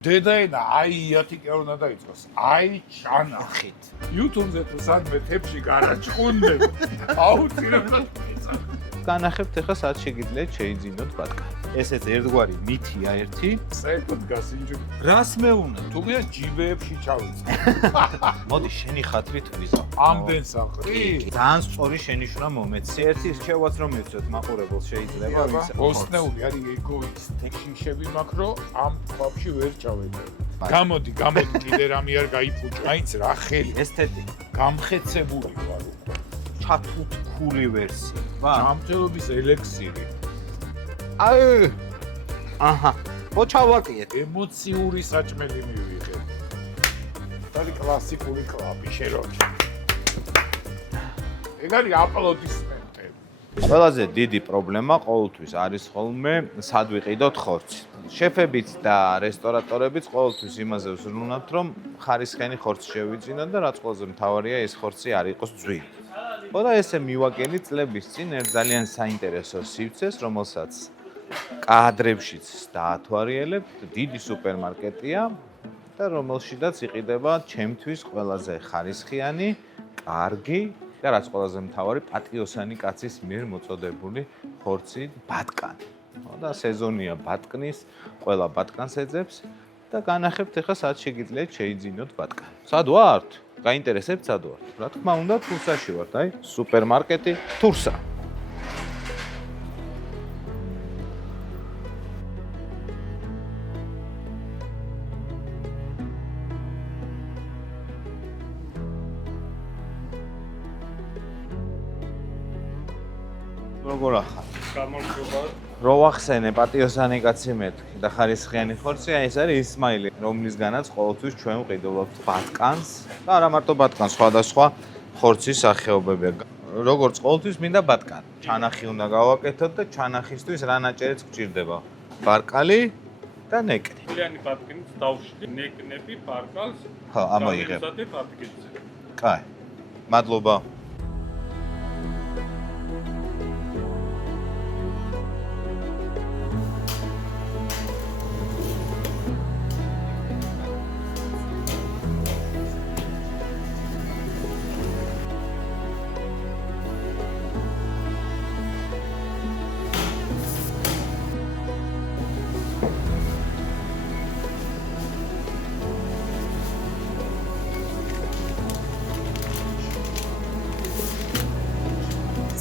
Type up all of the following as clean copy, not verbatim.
დედაენა აი იათიკე უნდა დაიწყოს. აი ჩანახით. YouTube-ზე თუ სადმე თებში გარაჭყუნდებ. აუცილებლად მიწახ. განახებთ ახლა სად შეგიძლიათ შეიძინოთ ბატკანი. ესეც ერთგვარი მითია ერთი. საერთოდ გასინჯული. რას მეუნა? თუ გია ჯიბეებში ჩავიწყე. მოდი შენი ხათრით ვიზა. ამდენს აყრი? ძალიან სწორი შენიშვნა მომეცი. ერთი რჩევაც რომ მიცოთ მაყურებელს შეიძლება ვისა. ოსნეული არის ეგოისტ. ტექნიკები მაქვს რომ ამ ქვაბში ვერ ჩავედე. გამოდი კიდე რამე არ გაიფუჭო. აიც რა ხელი. ესთეტიკა. გამხეცებული ვარ უკვე. ჩათუთქული ვერსია. ჯანმრთელობის ელექსირი. აჰა. მოჩავაკიეთ. ემოციური საჭმელი მივიღე. თალი კლასიკური კლაპი შეროჩი. ეგ არის აპლოდისმენტები. ყველაზე დიდი პრობლემა ყოველთვის არის ხოლმე სად ვიყიდოთ ხორცი. შეფებიც და რესტორატორებიც ყოველთვის იმაზე ვზრუნავთ, რომ ხარისხიანი ხორცი შევიძინოთ და რაც ყველაზე მთავარია ეს ხორცი არ იყოს ძვირი. ხოდა ესე მივაგენი წლების წინ ერთ ძალიან საინტერესო სივრცეს, რომელსაც კადრებშიც დაათვალიერებთ, დიდი სუპერმარკეტია და რომელშიც იყიდება ჩემთვის ყველაზე ხარისხიანი, კარგი და რაც ყველაზე მთავარი პატიოსანი კაცის მიერ მოწოდებული ხორცი ბატკანი. და სეზონია ბატკნის, ყველა ბატკანს ეძებს და განახებთ ახლა სად შეგიძლიათ შეიძინოთ ბატკანი. სად ვართ? გაინტერესებთ სად ვართ? რა თქმა უნდა, თურსაში ვართ, აი, სუპერმარკეტი თურსა. როგორ ახალ? გამარჯობა. რო ვახსენე პატიოსანი კაცი მეთქი და ხარისხიანი ხორცი, ეს არის ისმაილი, რომლისგანაც ყოველთვის ჩვენ ვყიდულობთ ბატკანს და არა მარტო ბატკანს, სხვადასხვა ხორცის სახეობებია. როგორც ყოველთვის მინდა ბატკანი. ჩანახი უნდა გავაკეთოთ და ჩანახისთვის რა ნაჭერიც გჭირდება? ბარკალი და ნეკნი. ფლიანი ბატკნის დავშლი, ნეკნები, ბარკალს. ხო, ამოიღებ. და ბატკანზე. კაი. მადლობა.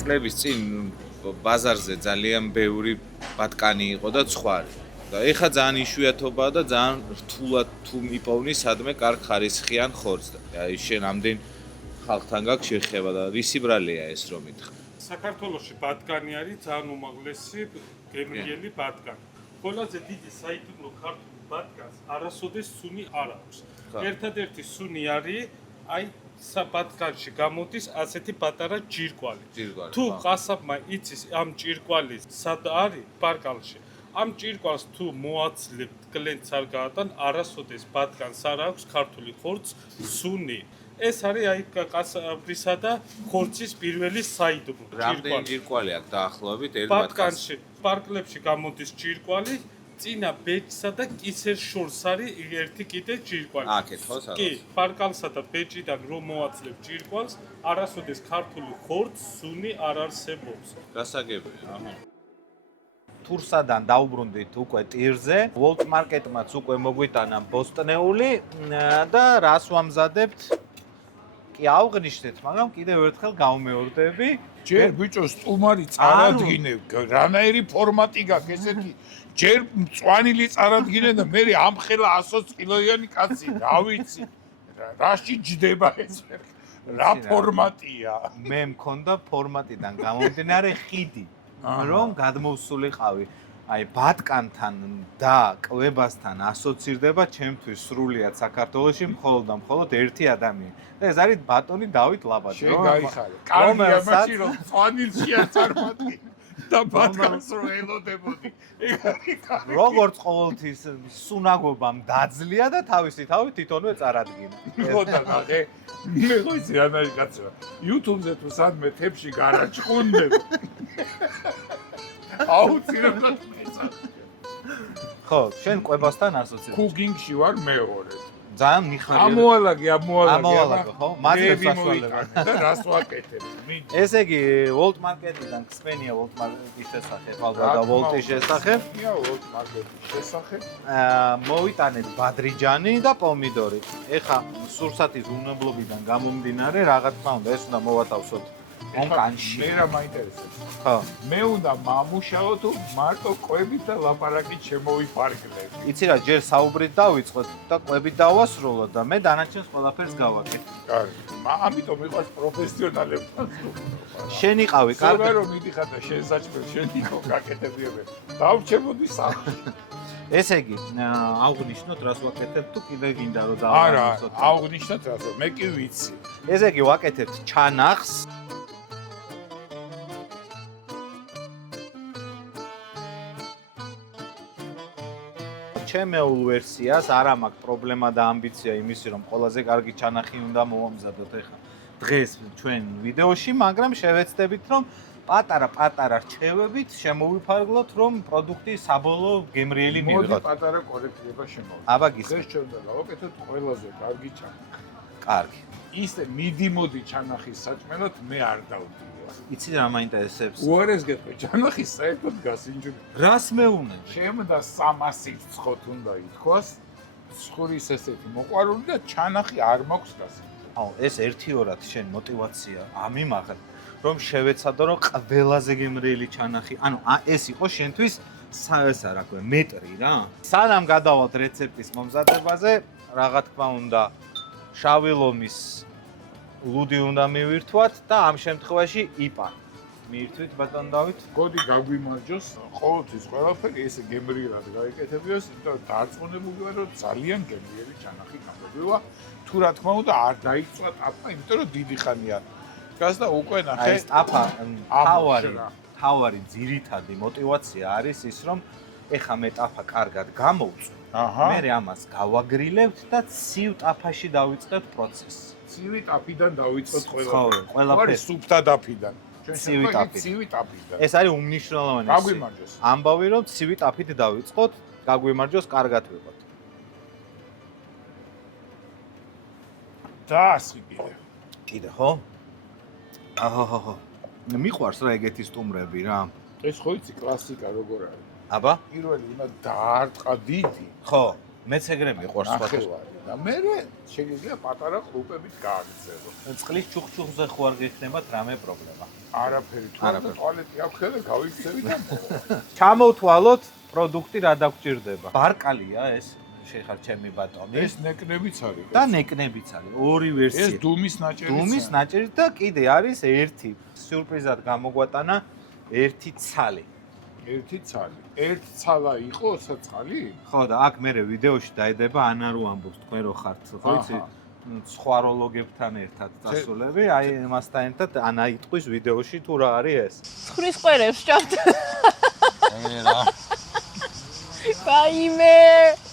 წლების წინ ბაზარზე ძალიან ბევრი ბატკანი იყო და ცხვარი. და ეხა ძალიან იშვიათობაა და ძალიან რთულად თუ მიპოვნი სადმე კარგ ხარისხიან ხორცს. აი შენ ამდენ ხალხთან გაქვს შეხება და რისი ბრალია ეს რომ მითხრა. საქართველოში ბატკანი არის ძალიან უმაღლესი გემრიელი ბატკანი. ყველაზე დიდი საიდუმლო ქართულ ბატკანს არასოდეს სუნი არ აქვს. ერთადერთი სუნი არის აი საბატკანში გამოდის ასეთი პატარა ჯირკვალი. თუ ყასაბმა იცის ამ ჯირკვალის სად არის ბარკალში, ამ ჯირკვალს თუ მოაცლებთ, კლენტს არ გაატან, არასოდეს ბატკანს არ აქვს ქართული ხორცს სუნი. ეს არის აი ყასაბრისა და ხორცის პირველი საიდუმლო. რამდენი ჯირკვალი აქვს დაახლოებით ერთ ბატკანში, პარკლებში გამოდის ჯირკვალი. წინა ბეჭსა და კისერს შორს არის ერთი კიდე ჯირკვალი. აქეთ ხო სადაც? კი, პარკალსა და ბეჭიდან რომ მოაცლებ ჯირკვალს, არასოდეს ქართული ხორცს სუნი არ არსებობს. გასაგებია, აჰა. თურსადან დაუბრუნდით უკვე ტირზე, ვოლტ მარკეტმაც უკვე მოგვიტანა ბოსტნეული და რას ვამზადებთ? კი ავღნიშნეთ, მაგრამ კიდევ ერთხელ გავმეორდები. ჯერ ბიჭო სტუმარი წარადგინე, რანაირი ფორმატი გაქვს ესეთი. ჯერ მწვანილი წარადგინე და მე ამხელა 120 კილოიანი კაცი, რა ვიცი. რაში ჯდება ეს? რა ფორმატია? მე მქონდა ფორმატიდან გამომდინარე ხიდი, რომ გადმოვსულიყავი. აი ბატკანთან და კვებასთან ასოცირდება ჩემთვის სრულიად საქართველოში მხოლოდ და მხოლოდ ერთი ადამიანი. და ეს არის ბატონი დავით ლაბაძე. შეგაიხარე. კარგია მაშინ რომ წვანილში არ წარმატკი. და ბატკანს რო ელოდებოდი. როგორც ყოველთვის სუნაგობამ დაძლია და თავისი თავი თვითონვე წარადგინა. ხო და ნახე, მე ხო იცი რა არის კაცო. YouTube-ზე თუ სადმე თებში გარაჭყუნდებ. აუცილებლად მიწახ. ხო, შენ კვებასთან ასოცირებს. კუგინგში ვარ მეორე. ძალიან მიხარია. ამოვალაგე. ამოვალაგე, ხო? მადლებს საშუალებას. და რას ვაკეთებ? ესე იგი, World Market-დან ხსმენია World Market-ის შესახებ, ალბათ და World-ის შესახებ. ხსმენია World Market-ის შესახებ. მოვიტანეთ ბადრიჯანი და პომიდორი. ეხა სურსათის უნებლობიდან გამომდინარე, რა თქმა უნდა, ეს უნდა მოვათავსოთ ონკანში. მე რა მაინტერესებს? ხო. მე უნდა მამუშაო თუ მარტო ყვებით და ლაპარაკით შემოვიფარგლებ. იცი რა, ჯერ საუბრით დავიწყოთ და ყვებით დავასრულოთ და მე დანარჩენს ყველაფერს გავაკეთე. კარგი. ამიტომ მიყვარს პროფესიონალებთან. შენ იყავი, კარგი. კარგი რომ მიდიხარ და შენ საჭმელ შენ იყო გაკეთებიები. დავრჩებოდი სახში. ესე იგი, აღვნიშნოთ რას ვაკეთებ თუ კიდე გინდა რომ არა, დავაყენოთ. აღვნიშნოთ რას, მე კი ვიცი. ესე იგი, ვაკეთებთ ჩანახს. ჩემეულ ვერსიას არ მაქვს პრობლემა და ამბიცია იმისი რომ ყველაზე კარგი ჩანახი უნდა მოვამზადოთ ეხლა დღეს ჩვენ ვიდეოში, მაგრამ შევეცდებით რომ პატარა რჩევებით შემოვიფარგლოთ რომ პროდუქტი საბოლოო გემრიელი მივიღოთ. მოდი პატარა კორექტება შემოვიდეთ. აბა გისმენთ. ეს ჩვენ და გავაკეთოთ ყველაზე კარგი ჩანახი. კარგი. ისე მიდი-მოდი ჩანახის საჭმელად მე არ დავდივარ. იცი რა მაინტერესებს? უარეს გეტყვი, ჩანახის საერთოდ გასინჯული. რას მეუნე? შემდა 300 ცხოთ უნდა ითქვას. ცხურის ესეთი მოყვარული და ჩანახი არ მაქვს გასინჯული. აუ, ეს ერთიორად შენ мотиваცია ამიმაღლ, რომ შევეცადო რომ ყველაზე გემრიელი ჩანახი, ანუ ეს იყო შენთვის ესა რა ქვია, მეტრი რა. სანამ გადავალთ რეცეპტის მომზადებაზე, რა თქმა უნდა, შავი ლომის ლუდი უნდა მივირთვათ და ამ შემთხვევაში იპა. მივირთვით ბატონ დავით. გოდი გაგვიმარჯოს, ყოველთვის ყველაფერი ესე გემრიელად გაიკეთებიოს, იმიტომ რომ დარწმუნებული ვარ, რომ ძალიან გემრიელი ჩანახი გამოგვივა. თუ რა თქმა უნდა არ დაიწვა ტაფა, იმიტომ რომ დიდი ხანია. დგას და უკვე ნახე. ეს ტაფა თავარი ძირითადი мотиваცია არის ის, რომ ეხა მე ტაფა კარგად გამოვწვ. მე ამას გავაგრილებთ და ცივ ტაფაში დავიწყებთ პროცესს. ცივი ტაფიდან დავიწყოთ ყველაფერი. ყველაფერი სუფთა ტაფიდან. ცივი ტაფი. ცივი ტაფიდან. ეს არის უმნიშვნელოვანესი. გაგვიმარჯოს. ამბავი რომ ცივი ტაფით დავიწყოთ, გაგვიმარჯოს, კარგად ვიყოთ. დაასხი კიდე. კიდე ხო? აჰაჰა. მიყვარს რა ეგეთი სტუმრები რა. ეს ხო იცი კლასიკა როგორ არის? აბა? პირველი უნდა დაარტყა დიდი. ხო, მეც ეგრე მიყვარს სხვა. და მე შეიძლება პატარა ყრუპებით გააგრძელო. წყლის ჩუხჩუხზე ხო არ გექნებათ რამე პრობლემა. არაფერი, თუ ტუალეტი აქვს და გავიქცევით და ჩამოვთვალოთ პროდუქტი რა დაგჭირდება. ბარკალია ეს შეხარ ჩემი ბატონი. ეს ნეკნებიც არის. და ნეკნებიც არის. ორი ვერსია. ეს დუმის ნაჭერიც. დუმის ნაჭერი და კიდე არის ერთი სიურპრიზად გამოგვატანა ერთი ცალი. ერთი ცალი. ერთ ცალა იყო ცალი? ხო და აქ მე ვიდეოში დაედება ანა რო ამბობს თქვენ რო ხართ, ხო იცი? სხვა როლოგებთან ერთად დასულები, აი მასთან ერთად ანა იტყვის ვიდეოში თუ რა არის ეს. ცხრის ყვერებს ჭამთ. რა. ვაიმე.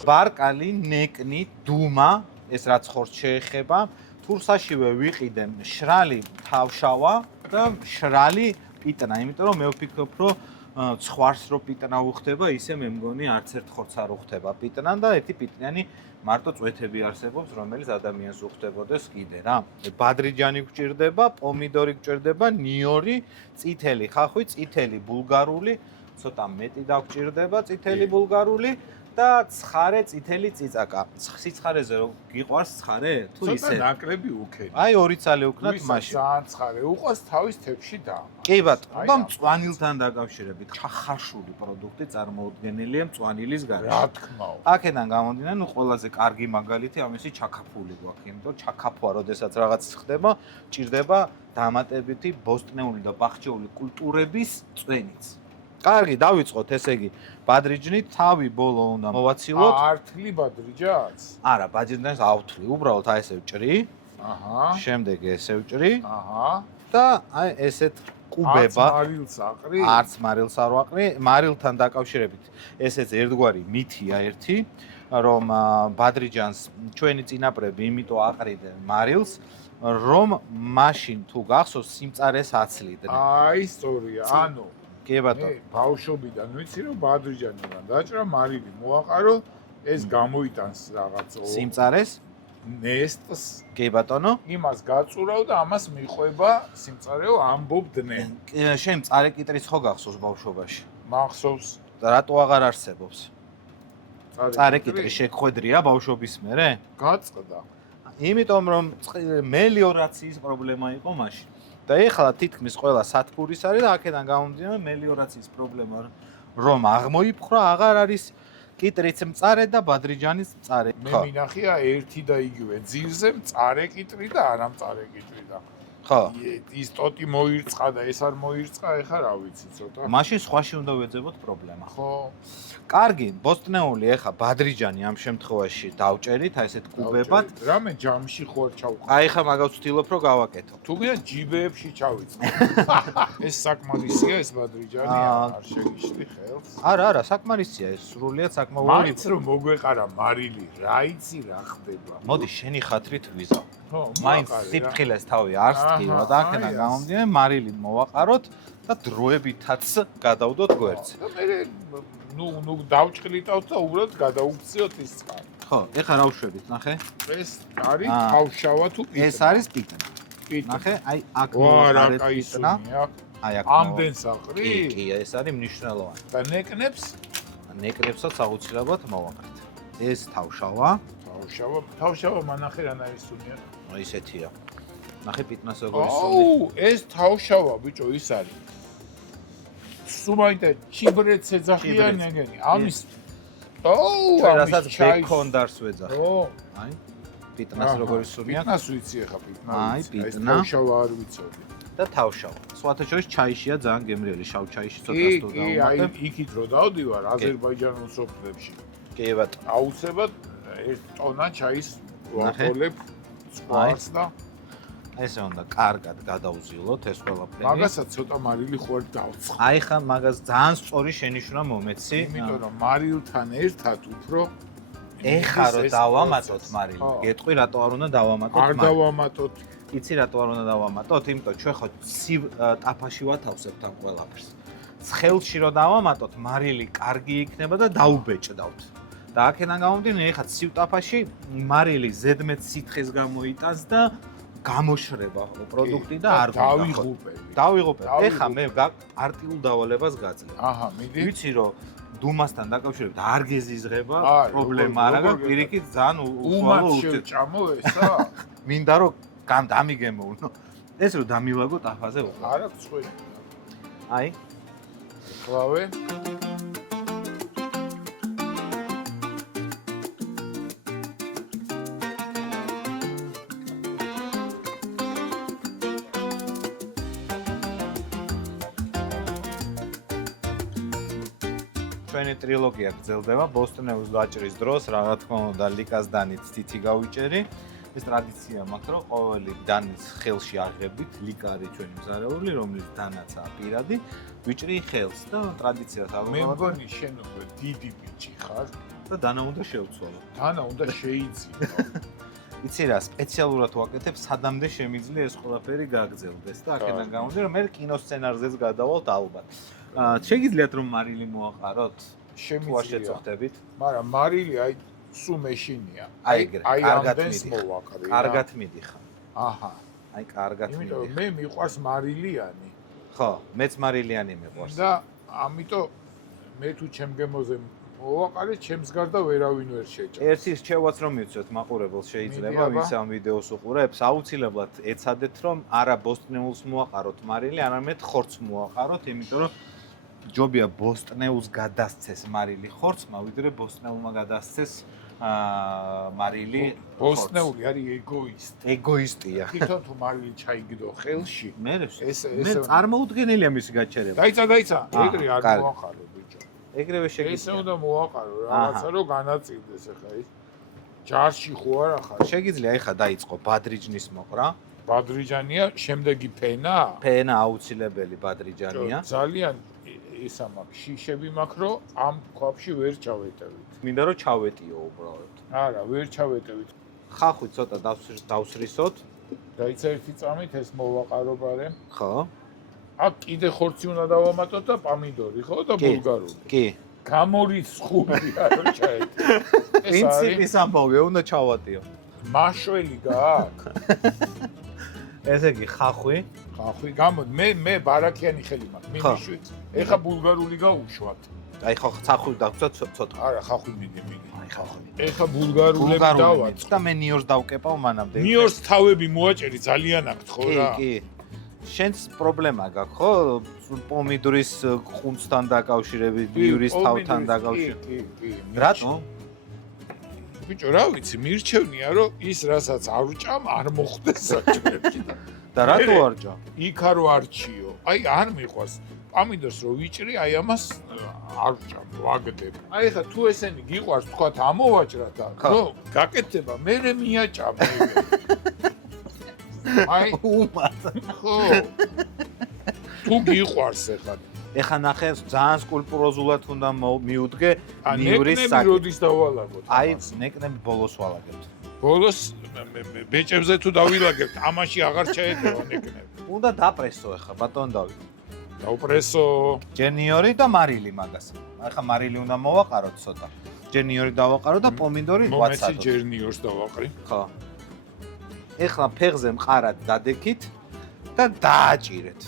ბარკალი, ნეკნი, დუმა, ეს რაც ხორც შეეხება, თურსაშივე ვიყიდე შრალი თავშავა და შრალი პიტნა, იმიტომ რომ მე ვფიქრობ, რომ ცხვარს რო პიტნა უხდება, ისე მე მგონი არც ერთ ხორცს არ უხდება პიტნან და ერთი პიტნიანი მარტო წვეთები არსებობს, რომელიც ადამიანს უხდებოდეს კიდე რა. ბადრიჯანი გვჭირდება, პომიდორი გვჭირდება, ნიორი, წითელი ხახვი, წითელი ბულგარული, ცოტა მეტი დაგვჭირდება, წითელი ბულგარული და ცხარე წითელი წიწაკა. სიცხარეზე რო გიყვარს ცხარე თუ ისე? ცოტა ნაკლები უქენი. აი ორი ცალი უკნათ მაშინ. ძალიან ცხარე. უყვას თავის თებში და. კი ბატონო, და მწვანილთან დაკავშირებით ხახაშული პროდუქტი წარმოუდგენელია მწვანილის გარშე. რა თქმა უნდა. აქედან გამომდინარე, ნუ ყველაზე კარგი მაგალითი ამისი ჩაკაფული გვაქვს, იმიტომ რომ ჩაკაფვა, როდესაც რაღაც ხდება, ჭირდება დამატებითი ბოსტნეული და ბახჩეული კულტურების წვენიც. კარგი, დავიწყოთ, ესე იგი, ბადრიჯნით თავი ბოლო უნდა მოვაცილოთ. ართლი ბადრიჯაც? არა, ბადრიჯნით ავთვლი, უბრალოდ აი ესე ვჭრი. აჰა. შემდეგ ესე ვჭრი. აჰა. და აი ესეთ კუბება. არც მარილს აყრი? არც მარილს არ ვაყრი. მარილთან დაკავშირებით ესეც ერთგვარი მითია ერთი, რომ ბადრიჯანს ჩვენი წინაპრები იმიტომ აყრიდნენ მარილს, რომ მაშინ თუ გახსოვს სიმწარეს აცლიდნენ. აი, სწორია. ანუ კი ბატონო. მე ბავშვობიდან ვიცი რომ ბადრიჯანიდან დაჭრა მარილი მოაყარო ეს გამოიტანს რაღაცო სიმწარეს? ნესტს კი ბატონო. იმას გაწურავ და ამას მიყვება სიმწარეო ამბობდნენ შენ მწარე კიტრიც ხო გახსოვს ბავშვობაში? მახსოვს და რატო აღარ არსებობს? მწარე კიტრი შეგხვედრია ბავშვობის მერე? გაწყდა იმიტომ რომ მელიორაციის პრობლემა იყო მაშინ. და ეხლა თითქმის ყველა სათბურის არის და აქედან გამომდინარე მელიორაციის პრობლემა რომ აღმოიფხვრა აღარ არის კიტრიც მწარე და ბადრიჯანის მწარე. მე მინახია ერთი და იგივე ძირზე მწარე კიტრი და არა მწარე კიტრი და ხო. ის ტოტი მოირწყა და ეს არ მოირწყა ეხა რა ვიცი ცოტა მაშინ სხვაში უნდა ვეძებოთ პრობლემა. ხო კარგი, ბოსტნეული ეხა ბადრიჯანი ამ შემთხვევაში დავჭერით, აი ესეთ კუბებად. რამე ჯამში ხوار ჩავყავ აი ხა მაგას ვთილობ რომ გავაკეთო. თუ გინდა ჯიბეებში ჩავიწყო ეს საკმარისია ეს ბადრიჯანი არ შეგიშლი ხელს არა, საკმარისია ეს სრულიად საკმაური. მაინც რომ მოგვეყარა მარილი რა იცი რა ხდება მოდი შენი ხათრით ვიზავ. ხო მაინც მოაყარე რა. სიფრთხილეს თავი არ სთქივა და აქედან აი, გამომდინარე მარილი მოვაყაროთ და დროებითაც გადავდოთ გვერდზე. და მე ნუ დავჭყლიტავთ და უბრალოდ გადაუქციოთ ის წყალი ხო, ეხლა რა ვშვებით, ნახე? ეს არის თავშავა თუ პიტნა ეს არის პიტნა. პიტნა ნახე, აი აქ ვა რა მოვაყარეთ კაი პიტნა. სუნია აი აქ ამდენს აყრი კი, ეს არის მნიშვნელოვანი. და ნეკნებს ნეკრებსაც აუცილებლად მოვაყრეთ. ეს თავშავა, თავშავა მანახე რანაირი სუნია აი ესეთია. ნახე პიტნას როგორი სუნი. აუ ეს თავშავა ბიჭო ის არის სუმაიტა ჩიბრეთს ეძახიან ეგენი ამის აუ რასაც ამის ჩაის ბეკონდარს ვეძახ. ო აი პიტნას როგორი სუნია პიტნას ვიცი ახლა პიტნა აი, ვიცი. ეს პიტნა. თავშავა არ ვიცოდი და თავშავა. სხვათა შორის ჩაიშია ძალიან გემრიელი, შავ ჩაიში ცოტა კი სტო კი აი დავუმატებ. იქით რო დავდივარ აზერბაიჯანულ სოფლებში კი ბატონო. აუცილებლად ერთ ტონა ჩაის ნახე. ვაკოლებ სპარს და ესე უნდა კარგად გადავზილოთ ეს ყველაფერი. მაგასაც ცოტა მარილი ხوار დავცხ აი ხა მაგას ძალიან სწორი შენიშვნა მომეცი. იმიტომ რომ მარილთან ერთად უფრო ეხა რო ეს დავამატოთ პროცესი. მარილი. ხო. გეტყვი რატო არ უნდა დავამატოთ არ მარილი? დავამატოთ იცი რატო არ უნდა დავამატოთ? იმიტომ ჩვენ ხო ცივ ტაფაში ვათავსებთ ამ ყველაფერს. ცხელში რო დავამატოთ, მარილი კარგი იქნება და დაუბეჭდავთ. და აქედან გამომდინარე, ეხა ცივ ტაფაში მარილი ზედმეტ სითხეს გამოიტანს და გამოშრება პროდუქტი და არ დავიღუპები. დავიღუპებ. ეხა მე პარტიულ დავალებას გაძლევ. აჰა, მიდი. ვიცი რომ დუმასთან დაკავშირებით არ გეზიზღება, არ, პრობლემა არა, როგორ პირიქით ძალიან უმად უშუალო შევჭამო ესა? მინდა რომ დამიგემოვნო. ეს რომ დამილაგო ტაფაზე ვუყო. არა წვენი. აი, ხლავე. ჩვენი ტრილოგია გრძელდება ბოსტნეუს დაჭრის დროს, რა თქმა უნდა, ლიკას დანით თითი გავიჭერი. ეს ტრადიცია მაქვს, რომ ყოველი დანის ხელში აღებით ლიკა არის ჩვენი მზარეული, რომლის დანაცაა პირადი, ვიჭრი ხელს და ტრადიციას მე ავიღებ მგონი შენ უკვე დიდი ბიჭი ხარ. და დანა უნდა შევცვალო. დანა უნდა შეიძინო. იცი რა, სპეციალურად ვაკეთებ, სადამდე შემიძლია ეს ყველაფერი გაგრძელდეს და აქედან გამომდინარე, რომ მე კინოსცენარზეც გადავალთ ალბათ. შეგიძლიათ რომ მარილი მოაყაროთ? თუ არ შემიძლია. შეწუხდებით? მაგრამ მარილი აი სუ მეშინია. აი ეგრე, კარგად ამდენს მიდიხარ. მოვაყრი. კარგად მიდიხარ. აჰა. აი კარგად იმიტომ რომ მიდიხარ. მე მიყვარს მარილიანი ხო, მეც მარილიანი მიყვარს. და ამიტომ მე თუ ჩემ გემოზე მოვაყარე, ჩემს გარდა ვერავინ ვერ შეჭამს. ერთი რჩევაც რომ მივცეთ მაყურებელს შეიძლება, მიდი, აბა. ვინც ამ ვიდეოს უყურებს, აუცილებლად ეცადეთ რომ არა ბოსტნეულს მოაყაროთ მარილი, არამედ ხორცს მოაყაროთ, იმიტომ რომ ჯობია ბოსტნეულს გადასცეს მარილი ხორცმა, ვიდრე ბოსტნეულმა გადასცეს მარილი ბოსტნეული არის ეგოისტი. ეგოისტია. თვითონ თუ მარილი ჩაიგდო ხელში, მე ეს წარმოუდგენელია მისი გაჩერება. დაიცა, ეგრე არ კარგი. მოაყარო ბიჭო. ეგრევე ესე შეგიძლია. უნდა მოაყარო რაღაცა რომ განაწილდეს ახლა ის. ჯარში ხო არა ხარ? შეგიძლია ეხა დაიწყო ბადრიჯნის მოყრა. ბადრიჯანია, შემდეგი ფენა? ფენა აუცილებელი ბადრიჯანია. ძალიან ისა მაქვს, შიშები მაქვს, რომ ამ ქვაბში ვერ ჩავეტევით. მინდა რომ ჩავეტიო უბრალოდ. არა, ვერ ჩავეტევით. ხახვი ცოტა დავსრისოთ. დაიცა ერთი წამით ეს მოვაყარო ბარემ. ხო. აქ კიდე ხორცი უნდა დავამატოთ და პამიდორი, ხო და ბულგარული. კი. გამორიცხულია რომ ჩაეთ. პრინციპის ამბავია, უნდა ჩავატიო. მაშველი გააქვს. ესე იგი, ხახვი. ხახვი, გამოდი, მე ბარაკიანი ხელი მაქვს, მინიშვით. ეხა ბულგარული გაუშვათ. აი ხო, ხახვი დავწოთ ცოტა. არა, ხახვი მიდი. აი ხახვი. ეხა ბულგარულები დავაწყ. და მე ნიორს დავკეპავ მანამდე. ნიორს თავები მოაჭერი ძალიან აქვთ ხო რა? კი. შენს პრობლემა გაქვს, ხო? პომიდორის ყუნწთან დაკავშირებით, ნიურის თავთან დაკავშირებით. კი. რატო? ბიჭო, რა ვიცი, მირჩევნია რომ ის რასაც არ ვჭამ, არ მოხდეს საჭმელი. და რატო არ ჭა? იქ არ ვარჩიო. აი არ მიყვარს. პამიდორს რო ვიჭრი, აი ამას არ ვჭამ, ვაგდებ. აი ხა თუ ესენი გიყვარს, თქვა ამოვაჭრათ, ხო? გაკეთება, მე მიაჭამ. აი უმად. ხო. თუ გიყვარს ეხლა. ეხა ნახე, ძალიან სკულპტუროზულად უნდა მიუდგე ნიურის ნეკნები საკითხი. როდის დავალაგოთ? აი, ნეკნები ბოლოს ვალაგებთ. ბოლოს ბეჭებზე თუ დავილაგებთ, ამაში აღარ ჩაედევა ნეკნები. უნდა დაპრესო ეხა, ბატონ დავით. დაუპრესო. ჯენიორი და მარილი მაგას. ეხა მარილი უნდა მოვაყაროთ ცოტა. ჯენიორი დავაყარო და პომიდორი მომეცი ვაცადოთ. ჯერნიორს დავაყრი. ხო. ეხლა ფეხზე მყარად დადექით და დააჭირეთ.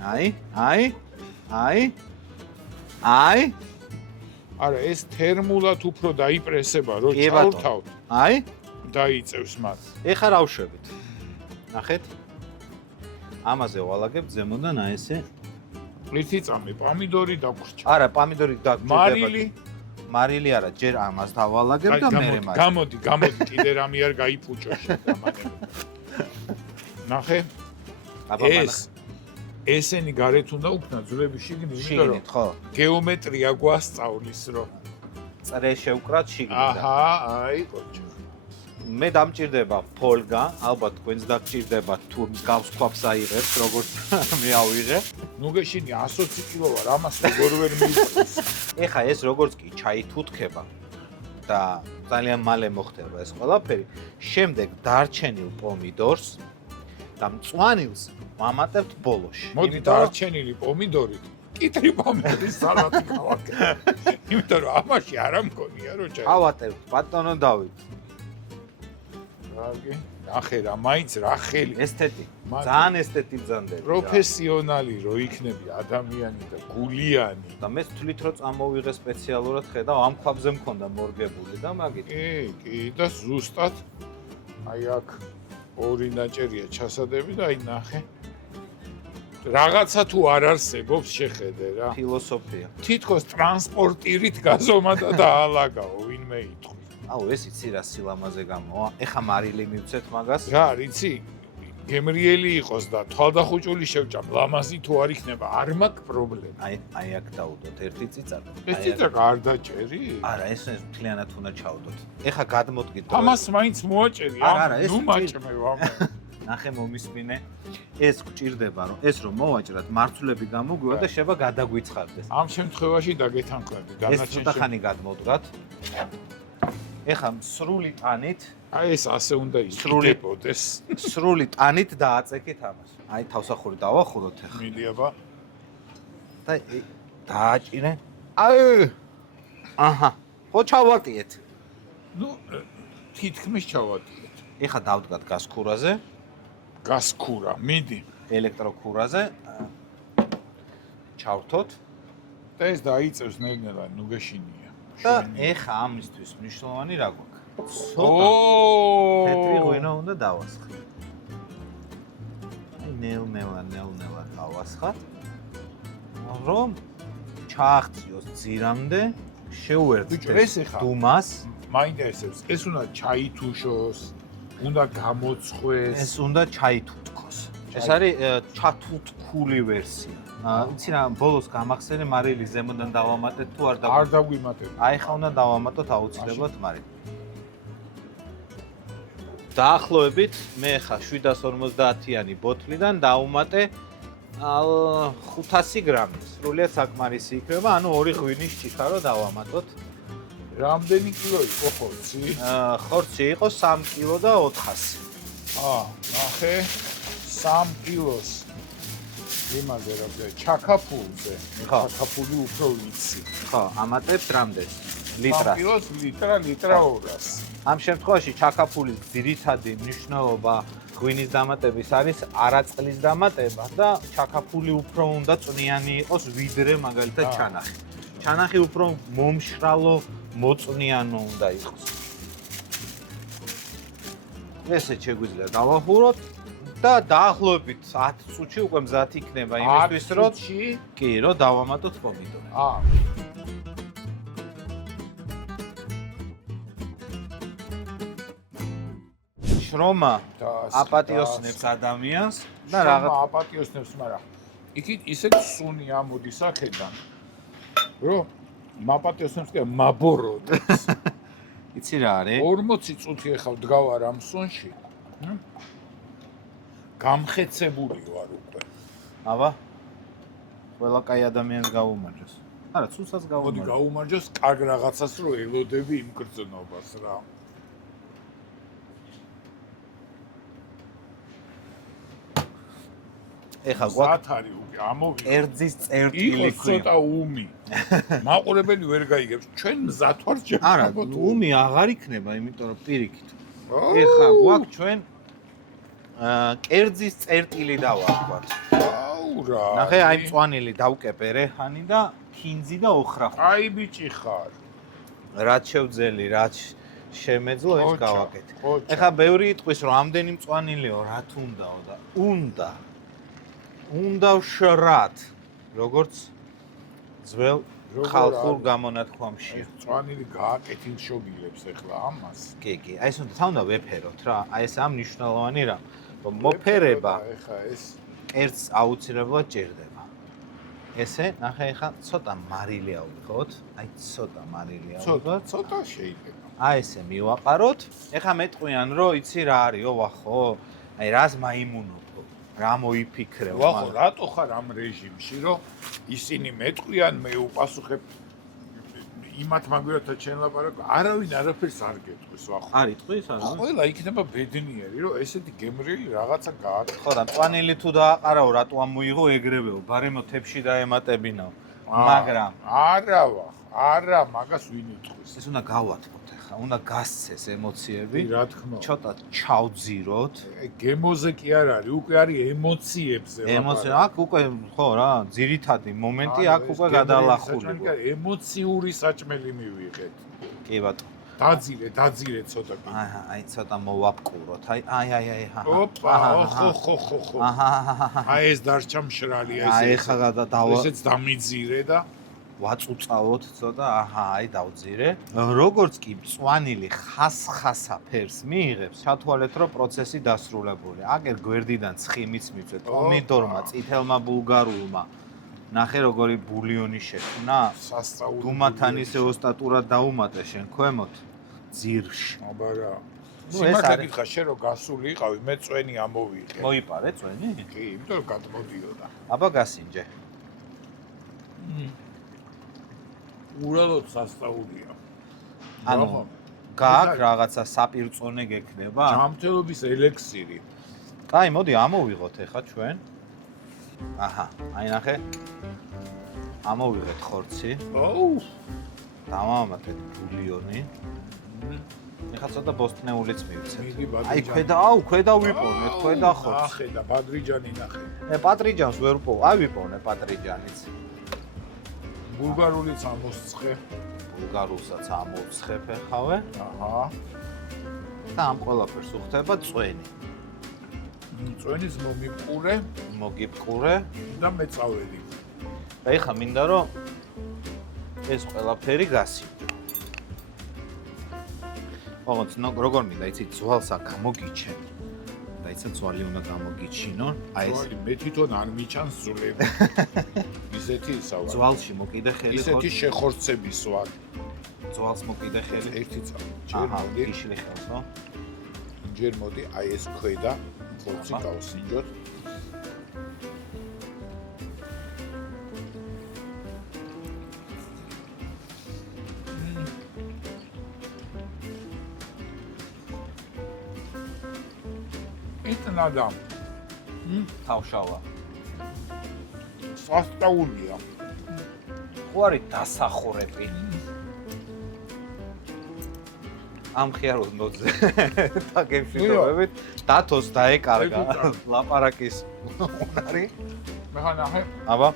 აი. არა, ეს თერმულად უფრო დაიპრესება, რომ კი, ბატონო. ჩავრთავთ. აი, დაიწევს მას. ეხლა რავშვებით. ნახეთ. ამაზე ვალაგებ ზემოდან აი ესე. ერთი წამი პამიდორი დაგვრჩა. არა, პომიდორი მარილი. მარილი არა, ჯერ ამას დავალაგებ და მერე მას. გამოდი, კიდე რამე არ გაიფუჭო შეგამანებ. ნახე. ესენი გარეთ უნდა უქნა ძვლები შიგნით, შიგნით, ხო. გეომეტრია გვასწავლის, რომ წრე შევკრათ შიგნით. აჰა, აი, კოჩო. მე დამჭირდება ფოლგა, ალბათ თქვენს დაგჭირდება თუ გავს ქვაფს აიღებს, როგორც მე ავიღე. ნუ გეშინი 120 კილო ვარ, ამას როგორ ვერ მივყვეს. ეხა ეს როგორც კი ჩაითუთქება და ძალიან მალე მოხდება ეს ყველაფერი, შემდეგ დარჩენილ პომიდორს და მწვანილს ვამატებთ ბოლოში. მოდი დარჩენილი პომიდორით კიტრი პომიდორის სალატი გავაკეთე. იმიტომ რომ ამაში არ ამგონია რომ ჩაი. ავატებთ ბატონო დავით. რაგი, ნახე რა, მაინც რა ხელი. ესთეტი. ძალიან ესთეტი ბრძანდები. პროფესიონალი რო იქნები ადამიანი და გულიანი. და მე ვთვლით რომ წამოვიღე სპეციალურად ხედავ ამ ქვაბზე მქონდა მორგებული და მაგით. კი, და ზუსტად აი აქ ორი ნაჭერია ჩასადები და აი ნახე. რაღაცა თუ არ არსებობს შეხედე რა. ფილოსოფია. თითქოს ტრანსპორტირით გაზომადა და აალაგაო, ვინმე იტყვი. აუ ეს იცი რა სილამაზე გამოა. ეხა მარილი მივცეთ მაგას. რა, იცი? გემრიელი იყოს და თვალდახუჭული შევჭამ, ლამაზი თუ არ იქნება, არ მაქვს პრობლემა. აი აქ დაუდოთ ერთი წიწაკი. ეს წიწაკა არ დაჭერი? არა, ეს მთლიანად უნდა ჩავდოთ. ეხა გადმოდგით. ამას მაინც მოაჭერი, არა, ეს ნუ მაჭმევა. ნახე მომისმინე. ეს გჭირდება რომ ეს რომ მოვაჭრათ, მარცვლები გამოგვივა და შევა გადაგვიცხარდეს. ამ შემთხვევაში დაგეთანხმები, ეს ცოტა ხანი გადმოდგათ. ეხა სრული ტანით, აი ეს ასე უნდა იყიდებოდეს. სრული ტანით დააწეკით ამას. აი თავსახური დავახუროთ ეხა. მიდიაბა. და დააჭირე. აი! აჰა. ხო ჩავატიეთ. ნუ თითქმის ჩავატიეთ. ეხა დავდგათ გასქურაზე, გასქურა, მიდი. ელექტროქურაზე. ჩავრთოთ და ეს დაიწევს ნელ-ნელა, ნუ გეშინია. და ეხა ამისთვის მნიშვნელოვანი რა გვაქვს? ო! თეთრი ღვინო უნდა დავასხოთ. აი ნელ-ნელა დავასხათ. რომ ჩააღწიოს ძირამდე, შეუერთდეთ დუმას. მაინტერესებს, ეს უნდა ჩაითუშოს, უნდა გამოწყვეს. ეს უნდა ჩაითუთქოს. ეს არის ჩათუთქული ვერსია. იცი რა, ბოლოს გამახსენე მარილი ზემოდან დავამატეთ თუ არ არ დაგვიმატებ. აი ხა უნდა დავამატოთ აუცილებლად მარილი. დაახლოებით მე ხა 750-იანი ბოთლიდან დავუმატე 500 გრამი. სრულიად საკმარისი იქნება, ანუ 2 ღვინის ჭიქარო დავამატოთ. რამდენი კილო იყო ხორცი? ხორცი იყო 3 კილო და 400. ნახე. 3 კილოს იმაზე რა ქვია, ჩაკაფულზე. ხო. ჩაკაფული უფრო ვიცი. ხო, ამატებთ რამდენ? 3 ლიტრას. კილოს ლიტრა 200. ამ შემთხვევაში ჩაკაფულის ძირითადი მნიშვნელობა ღვინის დამატების არის არაწყლის დამატება და ჩაკაფული უფრო უნდა წვნიანი იყოს ვიდრე მაგალითად ჩანახი. ჩანახი უფრო მომშრალო, მოწვნიანო უნდა იყოს. ესეც შეგვიძლია დავახუროთ და დაახლოებით 10 წუთში უკვე მზად იქნება იმისთვის, რომ კი, რომ დავამატოთ პომიდორი. შრომა აპატიოსნებს ადამიანს და რაღაც აპატიოსნებს, მაგრამ იქით ისეთ სუნი ამოდის აქედან, რომ მაპატიოსნებს კი მაბოროდებს. იცი რა არის? 40 წუთი ახლა ვდგავარ ამ სუნში. გამხეცებული ვარ უკვე. აბა. ყველა კაი ადამიანს გაუმარჯოს. არა, ცუცას მოდი გაუმარჯოს. გაუმარჯოს კარგ რაღაცას, რომ ელოდები იმ გრძნობას რა. ეხა გვაქვს ზათარი უკვე ამოვიდა. კერძის წერტილი იყოს ცოტა უმი. მაყურებელი ვერ გაიგებს. ჩვენ მზად ვარ არა, უმი აღარ იქნება, იმიტომ რომ პირიქით. ეხა გვაქვს ჩვენ კერძის წერტილი დავაკვათ. აუ რა. ნახე, აი მწვანილი დავკეპე რეჰანი და ქინძი და ოხრა. აი ბიჭი ხარ. რაც შევძელი, რაც შემეძლო ეს ოჩა, გავაკეთე. ოჩა. ეხა ბევრი იტყვის რომ ამდენი მწვანილიო, რა თუნდაო და უნდა ვშრათ, როგორც ძველ ხალხურ გამონათქვამში. მწვანილი გააკეთილ შოგილებს ახლა ამას. კი, აი ეს უნდა ვეფეროთ რა. აი ეს ამ მნიშვნელოვანი რა. რომ მოფერება ეხა ეს კერძს აუცილებლად ჭირდება. ესე, ნახე ეხა ცოტა მარილი ავიღოთ. აი ცოტა მარილი ავიღოთ. ცოტა შეიძლება. აი ესე მივაყაროთ. ეხა მეტყვიან რომ იცი რა არისო, ვახო? აი რას მაიმუნობ? რა მოიფიქრე? ვახო, რატო ხარ ამ რეჟიმში, რომ ისინი მეტყვიან, მე უპასუხებ იმათ მაგვირათა ჩვენ ლაპარაკ, არავინ არაფერს არ გეტყვის, ვახო. არ იტყვის არა? ყველა იქნება ბედნიერი, რომ ესეთი გემრიელი რაღაცა გააკეთო. ხო და მწვანილი თუ დააყარაო, რატო ამოიღო ეგრევეო, ბარემო თებში დაემატებინაო. მაგრამ არა, მაგას ვინ იტყვის? ეს უნდა გავათმოთ ახლა, უნდა გასცეს ემოციები. რა თქმა უნდა. ცოტა ჩავძიროთ. გემოზე კი არ არის, უკვე არის ემოციებზე. ემოცია, აქ უკვე ხო რა, ძირითადი მომენტი აქ უკვე გადალახულიყო. ემოციური საჭმელი მივიღეთ. კი ბატონო. დაძირე ცოტა კი. აი ცოტა მოვაპყუროთ. აი. ოპა, ხო. აი ეს დარჩა მშრალი ეს. აი ხა ესეც დამიძირე და ვაწუწავოთ ცოტა, აი დავძირე. როგორც კი მწვანილი ხასხასა ფერს მიიღებს, ჩათვალეთ რომ პროცესი დასრულებული. აგერ გვერდიდან ცხიმიც მიწვეთ, პომიდორმა, წითელმა ბულგარულმა. ნახე როგორი ბულიონი შექმნა. სასწაული. გუმათან ისე ოსტატურად დაუმატე შენ ქვემოთ ძირში. აბა რა. ნუ ეს სიმართლე არის. გითხრა შენ რომ გასული იყავი, მე წვენი ამოვიღე. მოიპარე წვენი? კი, იმიტომ რომ გადმოდიოდა. აბა გასინჯე. ურალოდ სასწაულია. ანუ გააქვს რაღაცა საპირწონე გექნება? ჯანმრთელობის ელექსირი. კაი, მოდი ამოვიღოთ ახლა ჩვენ. აჰა, აი ნახე. ამოვიღეთ ხორცი. აუ, დავამატეთ ბულიონი. ეხლა ცოტა ბოსტნეულიც მივცეთ. მიდი აი ქვედა ვიპოვნეთ, ქვედა ხორცს. ნახე და ბადრიჯანი ნახე. პატრიჯანს ვერ ვიპოვ, აი ვიპოვნე პატრიჯანიც. ბულგარულიც ამოსცხე. ბულგარულსაც ამოვცხებ ახავე. აჰა. და ამ ყველაფერს უხდება წვენი. წვენის მომიყურე მოგიფყურე და მეწავედი. და ეხლა მინდა რომ ეს ყველაფერი გასინჯო. ოღონდ როგორ მინდა იცი ძვალსა გამოგიჩენ. და იცი ძვალი უნდა გამოგიჩინო. აი ეს მე თვითონ არ მიჩანს ზულები. ისეთი ისავა. ძვალში მოკიდე ხელი ხო? ისეთი შეხორცები სვად. ძვალს მოკიდე ხელი. ერთი წამი. ჯერ მოდი. ისლი ხელს ხო? ჯერ მოდი აი ეს ქვედა ხორცი გავსინჯოთ. იტნადამ. თავშავა. სასწაულია. ხო არის დასახურები. ამ ხიარულ ნოძზე და გემშვიდობებით დათოს დაეკარგა ლაპარაკის უნარი. მეხანახე აბა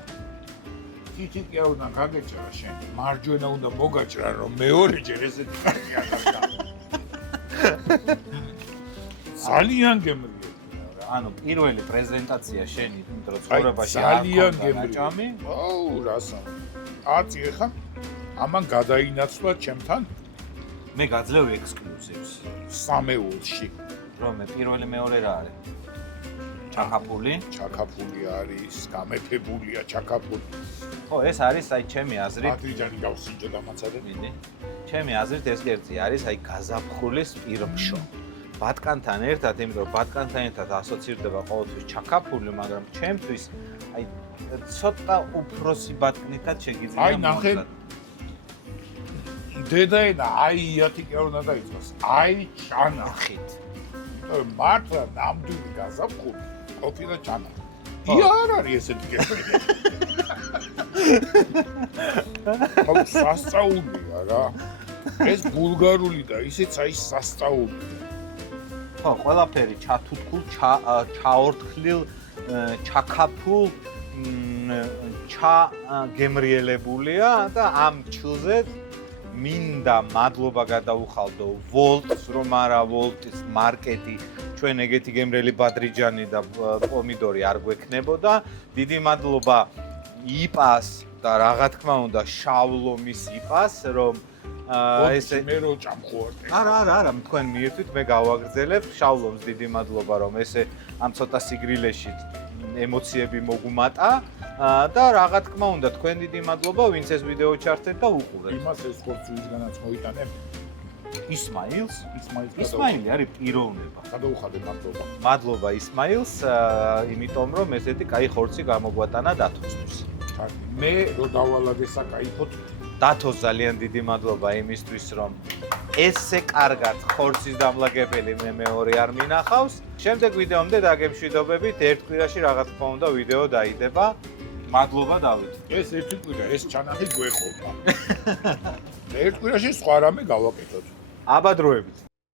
თითი არ უნდა გაგეჭრა შენ. მარჯვენა უნდა მოგაჭრა რომ მეორეჯერ ესეთი კაცი არ გასა. ძალიან გემრიელი. ანუ პირველი პრეზენტაცია შენი დრო ცხოვრებაში ძალიან გემრიელი. გემრიელი. აუ რასა. აცი ეხა ამან გადაინაცვლა ჩემთან მე გაძლევ ექსკლუზივს. სამეულში. რომ მე პირველი მეორე რა არის? ჩაკაფული. ჩაკაფული არის, გამეფებულია ჩაკაფული. ხო, ეს არის აი ჩემი აზრით. ადრიჯანი გავსინჯე დამაცადე. მინი. ჩემი აზრით ეს კერძი არის აი გაზაფხულის პირმშო. ბატკანთან ერთად, იმიტომ რომ ბატკანთან ერთად ასოცირდება ყოველთვის ჩაკაფული, მაგრამ ჩემთვის აი ცოტა უფროსი ბატკნითაც შეგიძლია აი ნახე დედაენა აი იათი კი არ უნდა დაიწყოს. აი ჩანახით. იმიტომ რომ მართლა ნამდვილი გაზაფხული ყოფილა ჩანა. არ არის ესეთი გემრიელი. ხო, სასწაულია რა. ეს ბულგარული და ისიც აი სასწაულია. ხო, ყველაფერი ჩათუთქულ, ჩაორთქლილ, ჩაკაფულ, ჩაგემრიელებულია და ამ ჩილზე მინდა მადლობა გადაუხალდო ვოლტს, რომ არა ვოლტის მარკეტი ჩვენ ეგეთი გემრიელი ბადრიჯანი და პომიდორი არ გვექნებოდა. დიდი მადლობა იპას და რა თქმა უნდა შავლომის იპას, რომ ესე მე რო ჭამხوارდე. არა, თქვენ მიერთვით მე გავაგრძელებ. შავლომს დიდი მადლობა, რომ ესე ამ ცოტა სიგრილეში ემოციები მოგუმატა და რა თქმა უნდა თქვენ დიდი მადლობა, ვინც ეს ვიდეო ჩართეთ და უყურეთ. იმას ეს ხორცვისგანაც მოიტანე. ისმაილი არის პიროვნება. გადაუხადე მადლობა. მადლობა ისმაილს, იმიტომ რომ ესეთი კაი ხორცი გამოგვატანა დათოსთვის. მე რო დავალადე საკაიფოთ დათოს ძალიან დიდი მადლობა იმისთვის, რომ ესე კარგად ხორცის დამლაგებელი მე მეორე არ მინახავს. შემდეგ ვიდეომდე დაგემშვიდობებით, ერთ კვირაში რა თქმა უნდა ვიდეო დაიდება. მადლობა დავით. ეს ერთი კვირა, ეს ჩანახი გვეყობა. ერთ კვირაში სხვა რამე გავაკეთოთ. აბა დროებით.